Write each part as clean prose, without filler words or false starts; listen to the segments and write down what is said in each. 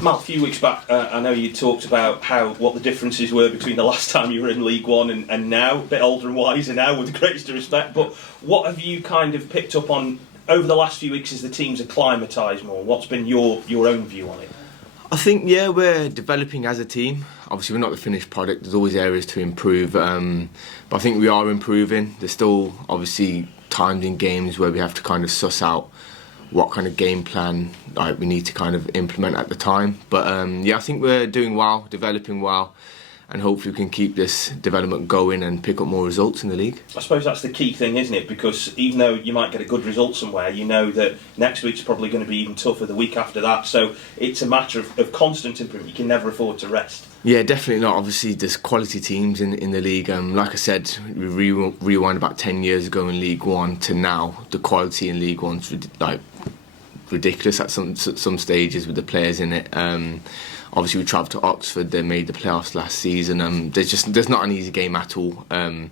Matt, a few weeks back, I know you talked about what the differences were between the last time you were in League One and now, a bit older and wiser now, with the greatest respect, but what have you kind of picked up on over the last few weeks as the teams acclimatised more? What's been your own view on it? I think, we're developing as a team. Obviously, we're not the finished product. There's always areas to improve. But I think we are improving. There's still, obviously, times in games where we have to kind of suss out what kind of game plan we need to kind of implement at the time. But, I think we're doing well, developing well. And hopefully we can keep this development going and pick up more results in the league. I suppose that's the key thing, isn't it? Because even though you might get a good result somewhere, you know that next week's probably going to be even tougher, the week after that. So it's a matter of constant improvement. You can never afford to rest. Yeah, definitely not. Obviously, there's quality teams in the league. Like I said, we rewind about 10 years ago in League One to now. The quality in League One's ridiculous at some stages with the players in it. Obviously, we travelled to Oxford. They made the playoffs last season. There's not an easy game at all. And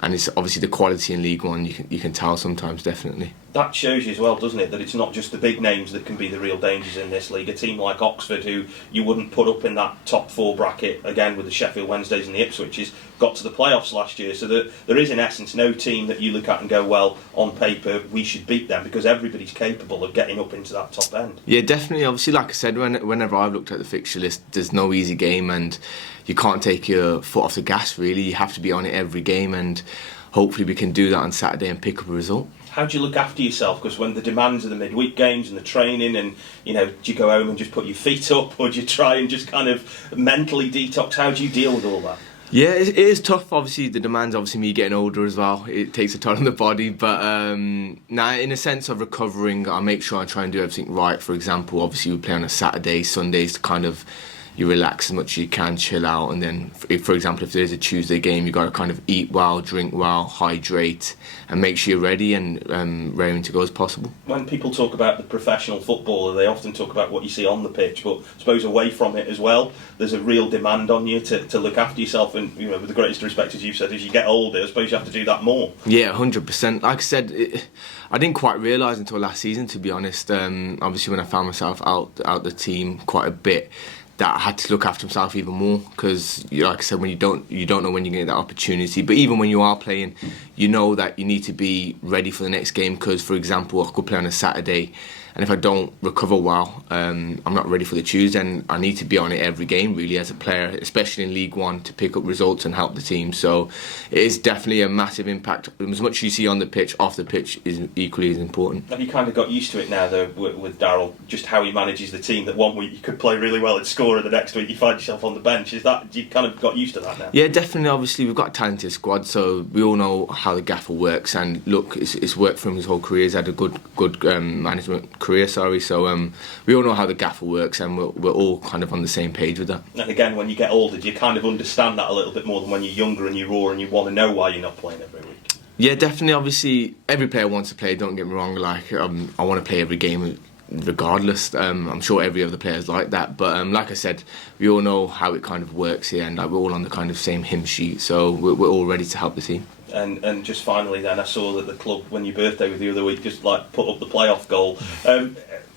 it's obviously the quality in League One. You can tell sometimes, definitely. That shows you as well, doesn't it, that it's not just the big names that can be the real dangers in this league. A team like Oxford, who you wouldn't put up in that top four bracket, again with the Sheffield Wednesdays and the Ipswiches, got to the playoffs last year. So there is, in essence, no team that you look at and go, well, on paper, we should beat them, because everybody's capable of getting up into that top end. Yeah, definitely. Obviously, like I said, whenever I've looked at the fixture list, there's no easy game, and you can't take your foot off the gas, really. You have to be on it every game, and hopefully we can do that on Saturday and pick up a result. How do you look after yourself? Because when the demands of the midweek games and the training, and do you go home and just put your feet up, or do you try and just kind of mentally detox? How do you deal with all that? Yeah, it is tough. Obviously, the demands, me getting older as well, it takes a toll on the body. But in a sense of recovering, I make sure I try and do everything right. For example, obviously we play on a Saturday, Sundays to kind of you relax as much as you can, chill out, and then, for example, if there's a Tuesday game, you've got to kind of eat well, drink well, hydrate, and make sure you're ready and raring to go as possible. When people talk about the professional footballer, they often talk about what you see on the pitch, but I suppose away from it as well, there's a real demand on you to look after yourself, and with the greatest respect, as you've said, as you get older, I suppose you have to do that more. Yeah, 100%. Like I said, I didn't quite realise until last season, to be honest. Obviously, when I found myself out the team quite a bit, that I had to look after himself even more, because, like I said, when you don't know when you're going to get that opportunity. But even when you are playing, you know that you need to be ready for the next game, because, for example, I could play on a Saturday, and if I don't recover well, I'm not ready for the Tuesday, and I need to be on it every game, really, as a player, especially in League One, to pick up results and help the team. So it is definitely a massive impact. As much as you see on the pitch, off the pitch is equally as important. Have you kind of got used to it now, though, with Darryl, just how he manages the team, that one week you could play really well and score, and the next week you find yourself on the bench? You kind of got used to that now? Yeah, definitely. Obviously, we've got a talented squad, so we all know how the gaffer works, and look, it's worked for him his whole career. He's had a good management career, so we all know how the gaffer works, and we're all kind of on the same page with that. And again, when you get older, do you kind of understand that a little bit more than when you're younger and you roar and you want to know why you're not playing every week? Yeah, definitely. Obviously, every player wants to play, don't get me wrong. I want to play every game regardless. I'm sure every other player is like that, but like I said, we all know how it kind of works here, and we're all on the kind of same hymn sheet, so we're all ready to help the team. And just finally then, I saw that the club, when your birthday was the other week, just put up the playoff goal.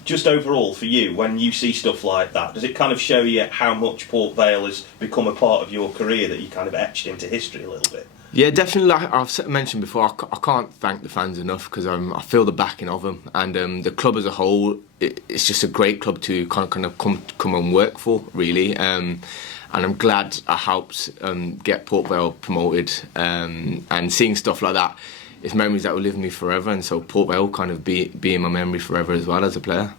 Just overall for you, when you see stuff like that, does it kind of show you how much Port Vale has become a part of your career, that you kind of etched into history a little bit? Yeah, definitely. Like I've mentioned before, I can't thank the fans enough, because I feel the backing of them, and the club as a whole, it's just a great club to kind of come and work for, really. And I'm glad I helped get Port Vale promoted, and seeing stuff like that, it's memories that will live with me forever, and so Port Vale will kind of be in my memory forever as well as a player.